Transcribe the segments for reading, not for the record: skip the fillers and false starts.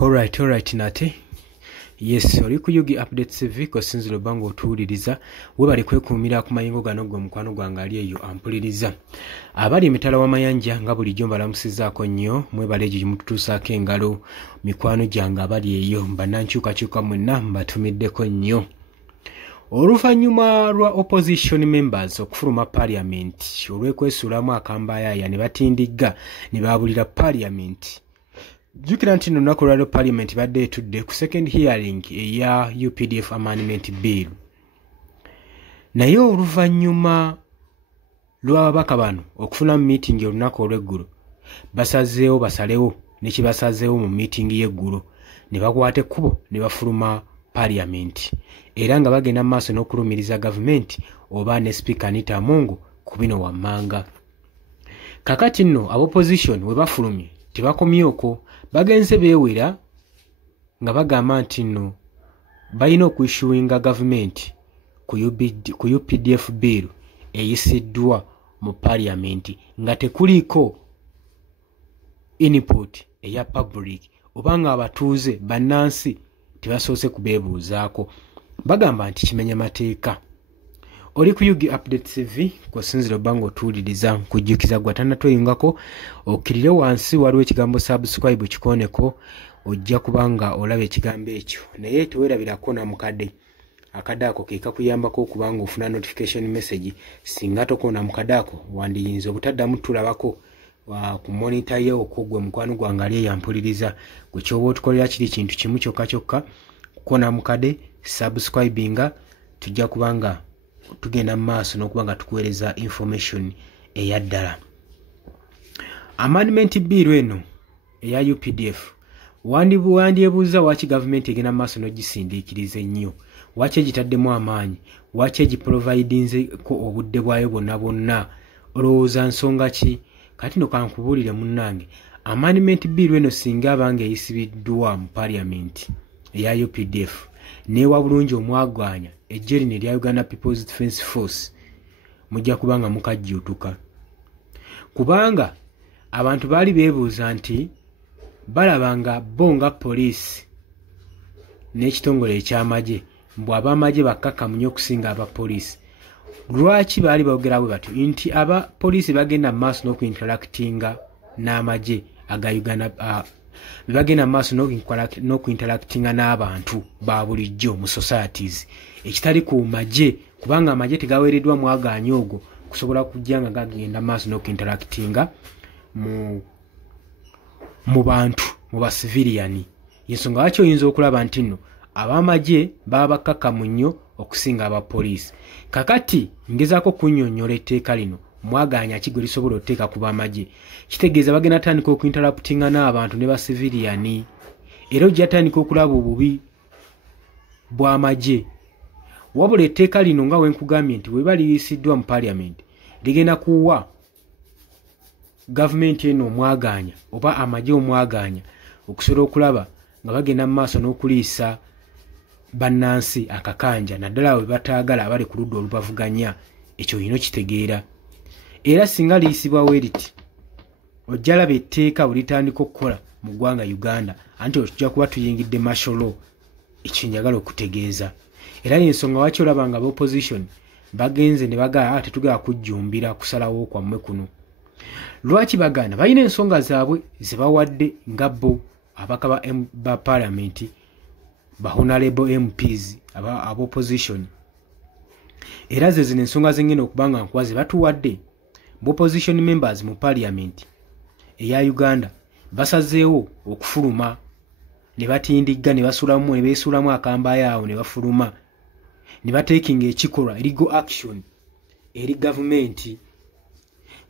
Alright nate. Yes, oli ku Yugi Updates TV ko sinziro bango otuuliriza we bali kwekuumira ku mayingo gano gwe mukwano gwange ali eyo ampuliriza. Abali emitala w'amayanja nga bulijjo mbalamusizaako nnyo mwebale egyo mututuusaako engalo mikwano gyange abali eyo mbannankyukakyuka mwenna mbatumiddeko nnyo. Oluvannyuma lwa opposition members okufuluma parliament olw'ekwesuulamu akambayaaya ne batindigga ne baabulira parliament. Jukira nti lunaku lwaliro parliament badde etudde ku second hearing eya UPDF amendment bill. Naye oluvannyuma lw'ababaka bano okufuna mu meeting olunaku olw'eggulo basazeewo basalewo ne kibasazeewo mu meeting y'eggulo ne bakwata ekkubo ne bafuluma parliament era nga bagenda mu maaso n'okulumiriza gavumenti oba ne speaker Anita Among ku bino wammanga. Kakati nno ab'opposition we bafulumye tebakomye okwo bagenze beewera nga bagamba nti nno balina okwissuwinga gavumenti ku UPDF bill eyisiddwa mu parliament nga tekuliko input eya public oba nga abatuuze bannansi tebasoose kubeebuuzaako. Bagamba nti kimenya mateeka. Oli ku Yugi Updates TV kwa sinziro bango otuuliriza nkujjukiza gwa tannatweyungako okkirire wansi waliwo ekigambo subscribe kikoneko ojja kubanga olaba ekigambo ekyo naye teweerabirako na mukadde akadde ako ke kakuyambako okubanga ofuna notification message singa tokoona mukadde ako wandiyinza obutaddamu tulabako ku monitor yo okugwe mukwano gwange ali eyampuliriza gwe kyoba otukolera kiri kintu kimu kyokka kyokka kukoona mukadde subscribinga tujja kubanga tugenda mu maaso n'okubanga tukuweereza information eya ddala. Amendment bill eno eya UPDF wandyebuuza waki gavumenti egenda mu maaso n'ogisindiikiriza ennyo, waki egitaddemu amaanyi, waki egiprovidinzeko obudde bwayo bwonna bwonna, olowooza nsonga ki? Kati no kankubuulire munnange, amendment bill eno singa abanga eyisibiddwa mu parliament eya UPDF neewa bulungi omwaganya eggye lino erya Uganda People's Defence Force mujja kubanga mukajjuutuka. Kubanga abantu baali beebuuza nti balabanga bo nga poliisi n'ekitongole eky'amagye mbw ab'amagye bakkakkamu nnyo okusinga abapoliisi. Lwaki baali boogera bwe batyo nti abapoliisi bagenda mu maaso n'okuinteractinga n'amagye aga Uganda bagenda mu maaso n'okuinteractinga n'abantu ba bulijjo mu societies ekitali ku magye, kubanga amagye tegaweereddwa mwaganya ogwo kusobola kujja nga gagenda mu maaso n'okuinteractinga mu bantu mu basiviliani. Yensonga lwaki oyinza okulaba nti nno ab'amagye baba bakkakkamu nnyo okusinga abapoliisi. Kakati ngezaako kunnyonnyola etteeka lino mwaganya ki gwe lisobola oteeka ku b'amagye. Kitegeeza bagenda tandika okuinteractinga n'abantu ne basiviliani era ojja tandika okulaba obubi bw'amagye. Wabula etteeka lino nga wenkugambye nti bwe baliyisiddwa mu parliament ligenda kuwa gavumenti eno omwaganya oba amagye omwaganya okusobola okulaba nga bagenda mu maaso n'okuliisa bannansi akakanja naddala bwe bataagala abali ku ludda olubavuganya. Ekyo olina okitegeera. Era singa liyisibwawo eriti ojja laba etteeka bwe litandika okukola mu ggwanga Uganda anti ojja kuba tuyingidde martial law. Ekyo njagala okutegeeza. Era y'ensonga lwaki olaba nga opposition bagenze ne bagala tetugala kujjumbira kusalawo kwammwe kuno. Lwaki bagana? Balina ensonga zaabwe ze bawadde nga bo abaka ba parliament ba honorable MPs ab'opposition. Era ze zino ensonga zengenda okubanga nkuwa ze batuwadde opposition members mu parliament eya Uganda basazeewo okufuluma ne batindigga ne basulamu ne beesuulamu akambaayaawo ne bafuluma ne bateekinga ekikolwa legal action eri gavumenti.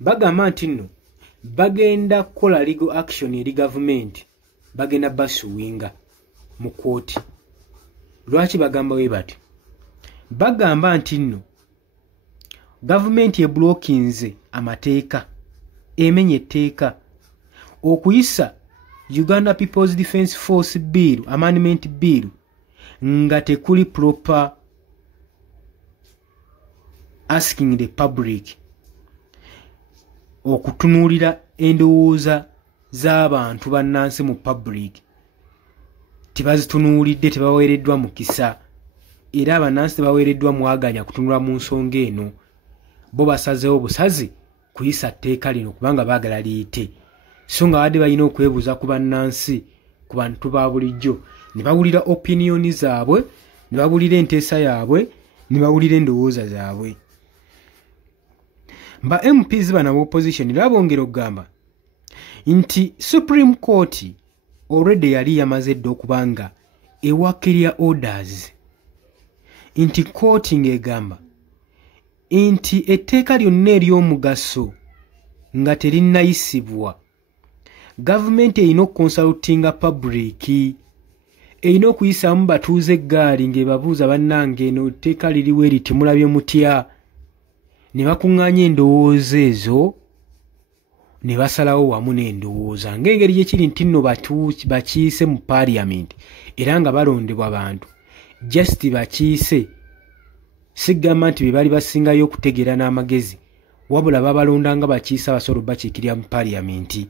Bagamba nti nno bagenda kukola legal action eri gavumenti, bagenda basuwinga mu kooti. Lwaki bagamba bwe batyo? Bagamba nti nno gavumenti ebulookinze amateeka, emenya etteeka okuyisa Uganda People's Defence Force bill amendment bill nga tekuli proper asking the public okutunuulira endowooza z'abantu bannansi mu public tibazitunuulidde, tebaweereddwa mukisa era abannansi tebaweereddwa mwaganya kutunula mu nsonga eno. Bo basazeewo busazi kuyisa tteeka lino kubanga baagala liyite, so nga wadde balina okwebuuza ku bannansi, ku bantu ba bulijjo, ne bawulira opiniyoni zaabwe, ne bawulira enteesa yaabwe, ne bawulira endowooza zaabwe. Ba MPs bana mu opposition era bongera okugamba nti Supreme Court already yali yamaze dda okubanga ewakirya orders nti court ng'egamba nti etteeka lyonna ery'omugaso nga terinnayisibwa, gavumenti erina okukonsalutinga public, erina okuyisaamu batuuze eggaali ng'ebabuuza bannange eno etteeka liriwo eriti mulabye mutya, ne bakuŋŋaanya endowooza ezo ne basalawo wamu n'endowooza ng'engeri gye kiri nti nno bakiise mu parliament era nga balondebwa abantu just bakiise, sigamba nti be bali basingayo okutegeera n'amagezi, wabula babalonda nga bakiise abasobola bakiikirira mu parliament.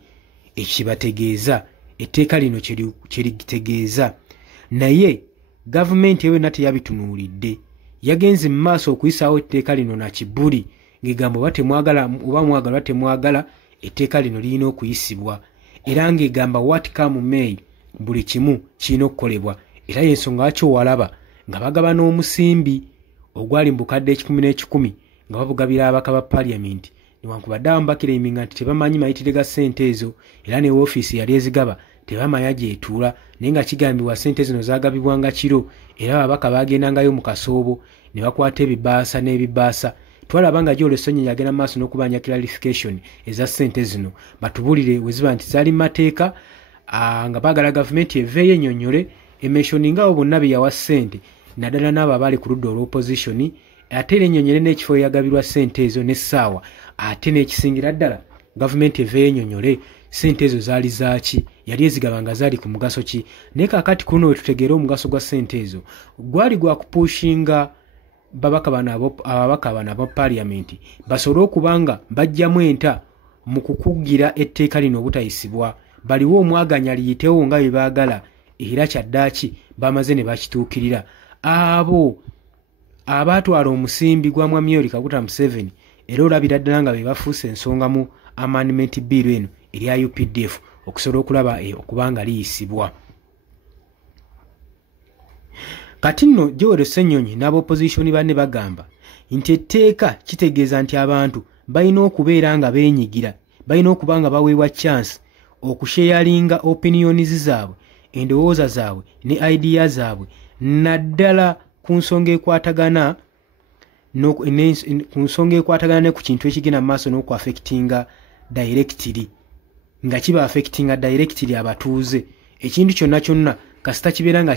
Ekibategeeza etteeka lino kye ligitegeeza, naye gavumenti yonna teyabitunuulidde, yagenze mu maaso okuyisaawo etteeka lino na kibuli ng'egamba oba temwagala oba mwagala oba temwagala etteeka lino lirina okuyisibwa, era ng'egamba what come may buli kimu kirina okukolebwa. Era y'ensonga lwaki owalaba nga bagaba n'omusimbi ogwali mu bukadde 10,000 nga babugabira ababaka ba parliament, newankubadde abamu bakiraiminga nti tebamanyi mayitire ga ssente ezo era ne woofiisi yali ezigaba tebamanya gyetuula, naye nga kigambibwa ssente zino zaagabibwanga kiro era ababaka baagendangayo mu kasoobo ne bakwata ebibaasa n'ebibaasa. Twalaba nga Joel Ssennyonyi yagenda maaso n'okubanja clarification eza ssente zino batubulire we ziba nti zaali mateeka, nga baagala gavumenti eveeyo ennyonnyole emeshoningawo bonna be yawa ssente naddala n'abo abali ku ludda olw'opposition, ate era ennyonnyole n'ekifo yagabirwa ssente ezo n'essaawa, ate n'ekisingira ddala gavumenti eveeyo ennyonnyole ssente ezo zaali zaaki, yali ezigaba nga zaali ku mugaso ki. Naye kaakati kuno we tutegeera omugaso gwa ssente ezo gwali gwa kupushinga ababaka bano aba parliament basobole okubanga bajjamu enta mu kukugira etteeka lino obutayisibwa, baliwo omwaganya liyitewo nga bye baagala era kyaddaaki bamaze ne bakituukirira. Abo abaatwala omusimbi gwa Mwami Yoweri Kaguta Museveni era olabira ddala nga be bafuuse ensonga mu amendment bill eno erya UPDF okusobola okulaba okubanga liyisibwa. Kati nno Joel Ssennyonyi n'abopozitioni banne bagamba nti etteeka kitegeeza nti abantu balina okubeera nga beenyigira, balina okuba nga baweebwa chance okusheyalinga opinions zaabwe, endowooza zaabwe ne idea zaabwe naddala ku nsonga ekwatagana ne ku kintu ekigenda mu maaso n'oku affectinga directly, nga kiba affectinga directly abatuuze. Ekintu kyonna kasita kibeera nga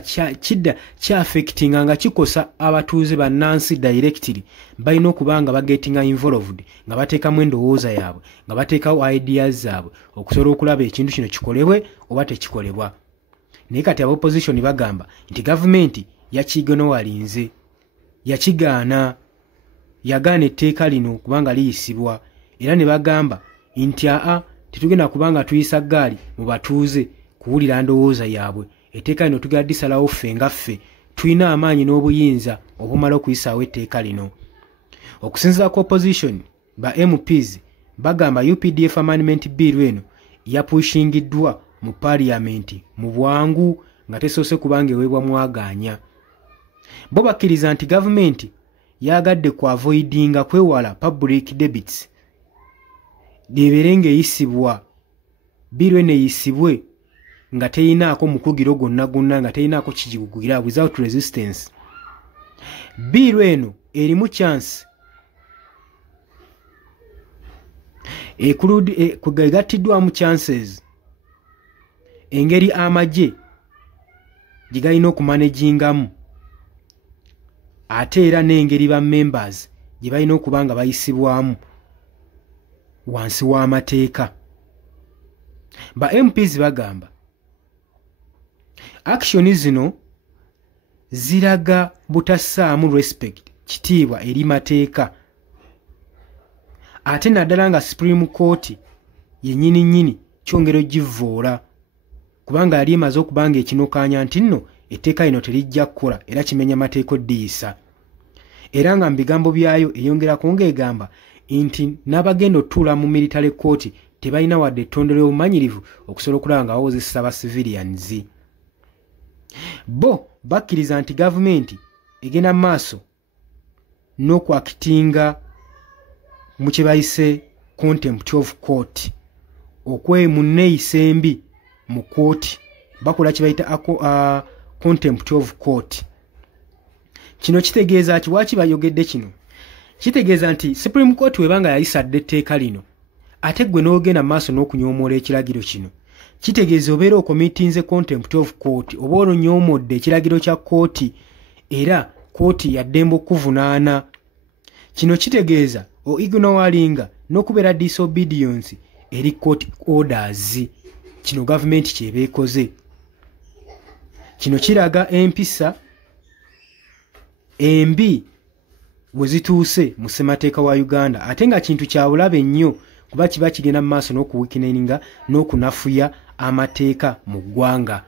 kya affectinga nga kikosa abatuuze bannansi directly, balina okuba nga bagetinga involved, nga bateekamu endowooza yaabwe, nga bateekawo ideas zaabwe okusobola okulaba ekintu kino kikolebwe oba tekikolebwa. Naye kati ab'opposition bagamba nti gavumenti yakigonowalinze, yakigaana, yagaana etteeka lino kubanga liyisibwa, era ne bagamba nti tetugenda kubanga tuyisa ggaali mu batuuze kuwulira ndowooza yaabwe, etteeka lino tugenda disalawo ffe nga ffe tulina amaanyi n'obuyinza obumala okuyisaawo etteeka lino. Okusinziira ku opposition, ba MPs bagamba UPDF amendment bill eno yapushingiddwa mu parliament mu bwangu nga tesoose kubanga eweebwa mwaganya. Bo bakkiriza nti gavumenti yagadde ku avoidinga kwewala public debits debeere ng'eyisibwa, bill eno eyisibwe nga teyinaako mukugiro gwonna nga teyinaako kigigugira without resistance. Bill eno erimu chance kugattiddwamu chances engeri amagye gye galina okumanagingamu, ate era n'engeri ba members gye balina okuba nga bayisibwamu wansi w'amateeka. Ba MPs bagamba action zino ziraga butassaamu respect, kitiibwa eri mateeka, ate naddala nga Supreme Court yennyini kyongero givvoola kubanga yali emaze okubanga ekinokanya nti nno etteeka lino terijja kukola era kimenya mateeka oddiyisa. Era nga mu bigambo byayo eyongerako ng'egamba nti n'abagenda otuula mu military court tebalina wadde ettondero ly'obumanyirivu okusobola okulaba nga bawozesa ba civilians. Bo bakkiriza nti gavumenti egenda mu maaso n'okwakitinga mu kye bayise contempt of court, okwemuneeyisa embi mu kooti, bakola kye bayita contempt of court. Kino kitegeeza ki? Lwaki bayogedde kino? Kitegeeza nti Supreme Court webanga yayisadde etteeka lino ate gwe n'ogenda maaso n'okunyoomoola ekiragiro kino, kitegeeza obeera okomitinze contempt of court, oba olonyoomodde ekiragiro kya kooti era kooti yaddembe okuvunaana. Kino kitegeeza ignoringa n'okubeera disobedience eri court orders. Kino gavumenti kyebeekoze. Kino kiraga empisa embi we zituuse mu ssemateeka wa Uganda, ate nga kintu kya bulabe nnyo kuba kiba kigenda mu maaso n'okuwikinaninga n'okunafuya amateeka mu ggwanga.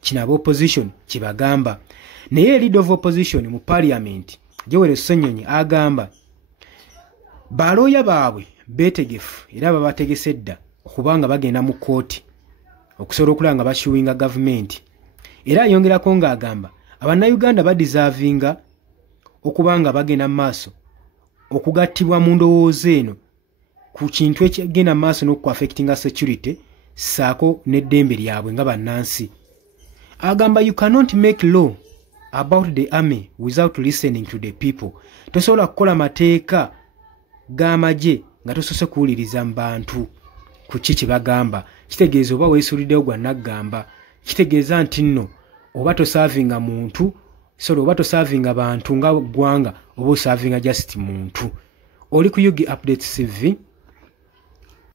Kino aba opposition kibagamba. Naye leader of opposition mu parliament Joel Ssenyonyi agamba balooya baabwe beetegefu era babategese dda okubanga bagenda mu kooti okusobola okulaba nga bashuwinga gavumenti. Era ayongerako ng'agamba Abannayuganda badizaavinga okubanga bagenda mu maaso okugattibwa mu ndowooza eno ku kintu ekigenda mu maaso n'okuaffectinga security ssaako n'eddembe lyabwe nga bannansi. Agamba you cannot make law about the army without listening to the people. Tosobola kukola mateeka g'amagye nga tosose kuwuliriza mu bantu ku ki kye bagamba. Kitegeeza oba weesuuliddewo gwa naggamba, kitegeeza nti nno oba tosaavinga muntu oba tosaavinga bantu nga ggwanga oba osaavinga just muntu. Oli ku Yugi Updates TV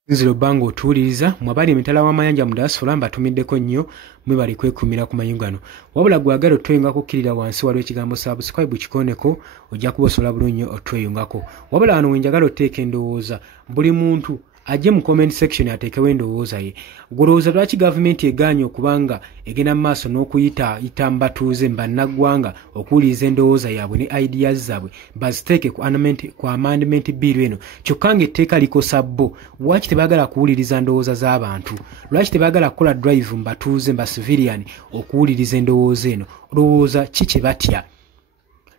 nziro bango otuwuliriza mwabali emitala w'amayanja mu diaspora mbatumiddeko nnyo mwe bali kwekumira ku mayungu gano. Wabula gwagala otweyungako okkirira wansi waliwo ekigambo subscribe kikoneko ojja kuba osobola bulungi otweyungako. Wabula wano wenjagala oteeka endowooza buli muntu ajje mu comment section ateekewo endowooza ye. Golowooza lwaki gavumenti egaanye okubanga egenda mu maaso n'okuyita mu batuuze mu bannaggwanga okuwuliriza endowooza yaabwe ne ideas zaabwe baziteeke ku amendment bill eno, kyokka ng'etteeka likosa bo. Lwaki tebaagala kuwuliriza ndowooza z'abantu? Lwaki tebaagala kukola drive mu batuuze mu civilian okuwuliriza endowooza eno? Olowooza ki kye batya?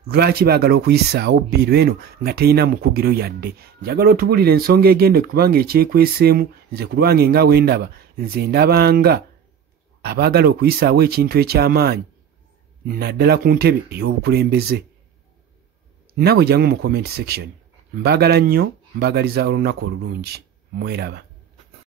Lwaki baagala okuyisaawo biiro eno nga terina mukugiro yadde? Njagala otubulira ensonga egende kubanga ekyekweseemu nze ku lwange nga wendaba nze ndabanga abaagala okuyisaawo ekintu eky'amaanyi naddala ku ntebe ey'obukulembeze. Nabwe jangu mu comment section. Mbaagala nnyo, mbaagaliza olunaku olulungi. Mweraba.